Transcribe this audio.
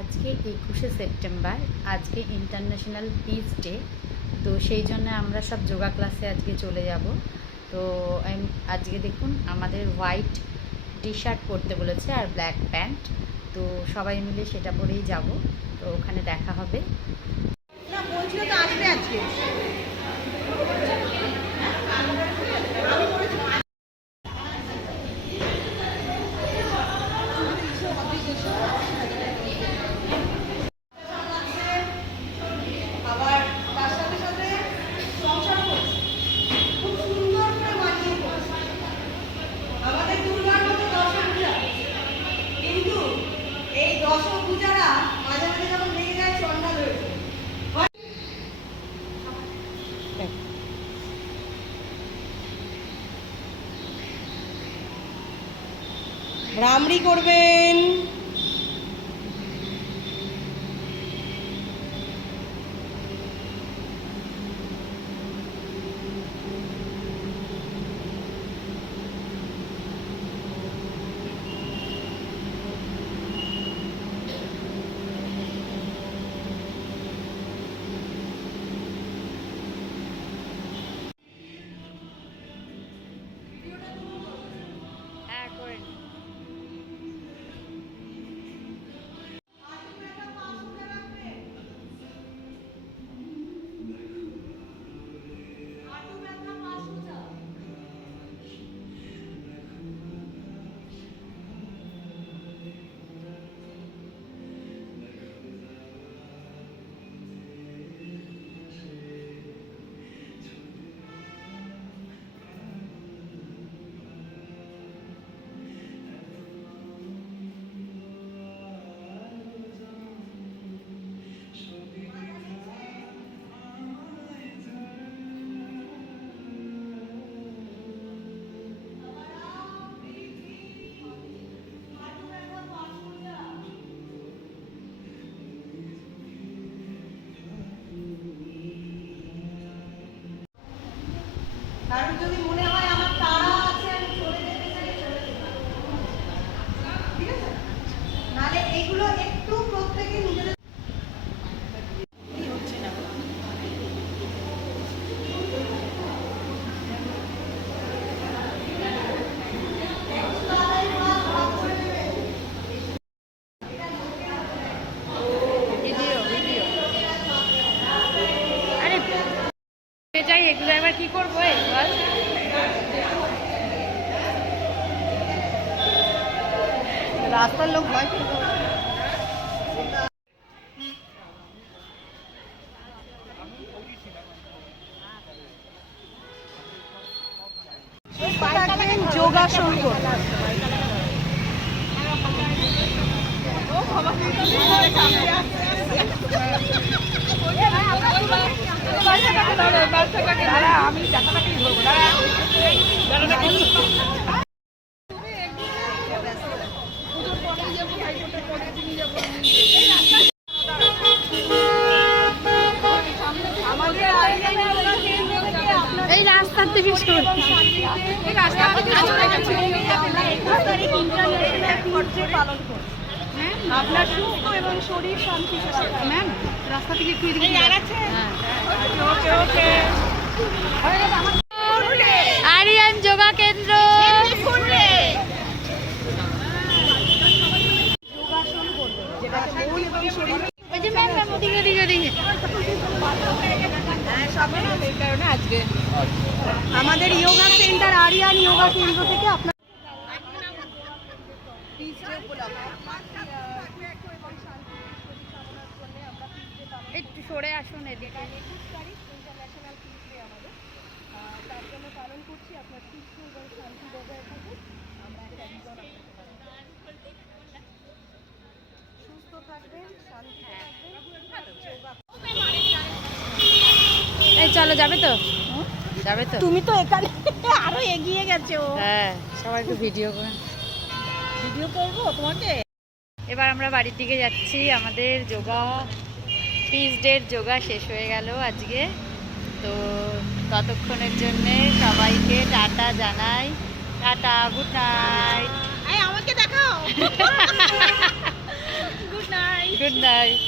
আজকে 21শে সেপ্টেম্বর, আজকে international piece day. তো সেই জন্য আমরা সব যোগা ক্লাসে আজকে চলে যাব। তো আজকে দেখুন আমাদের হোয়াইট টি শার্ট পরতে বলেছে আর ব্ল্যাক প্যান্ট। তো সবাই মিলে সেটা পরেই যাব। তো ওখানে দেখা হবে। না বলছিল তো আসবে আজকে। আবার তার সাথে সাথে সংসার করছে, খুব সুন্দর করে মানিয়ে করছে। আমাদের দুর্গার মতো দশভূজা, কিন্তু এই দশভূজারা মাঝে মাঝে যখন লেগে যায় চন্ডাল হয়ে যায়। রামরি করবেন। হ্যাঁ, করে নিন। কারণ যদি মনে হয় আমার তাড়া আছে, আমি চলে যেতে চাই, চলে যেতে পারি। ঠিক আছে? নাহলে এগুলো একটু প্রত্যেকে নিজেদের এটাই, এগুলো এবার কি করবো বল? রাস্তার লোক ভয় পেয়ে যাবে। যোগাসন করবেন। এই রাস্তার থেকে পালন করুন। আপনার সুস্থ এবং শরীর শান্তি। ম্যাম, রাস্তা থেকে একটু আরিয়ান যোগা কেন্দ্র। যোগাসন করবেন, যেটাকে মন এবং শরীর। ওই যে ম্যাম, ম্যাম ওদিকে ওদিকে ওদিকে। এই কারণে আজকে আমাদের যোগা সেন্টার আরিয়ান যোগা কেন্দ্র থেকে আপনার একটু সরে আসুন এদিকে। ইন্টারন্যাশনাল পিস ডে আমাদের, তার জন্য পালন করছি। আপনার সুস্থ এবং শান্তি বজায় থাকুন। আমরা একটা জীবন সুস্থ থাকবেন, শান্তি থাকবেন। এই চলো, যাবে তো? যাবে তো? তুমি তো এখানে আরো এগিয়ে গেছো। হ্যাঁ, সবাই একটু ভিডিও করবো তোমাকে। এবার আমরা বাড়ির দিকে যাচ্ছি। আমাদের যোগা পিস ডের যোগা শেষ হয়ে গেল আজকে। তো ততক্ষণের জন্যে সবাইকে টাটা জানাই। Tata, good night. আমাকে দেখাও। Good night. Good night.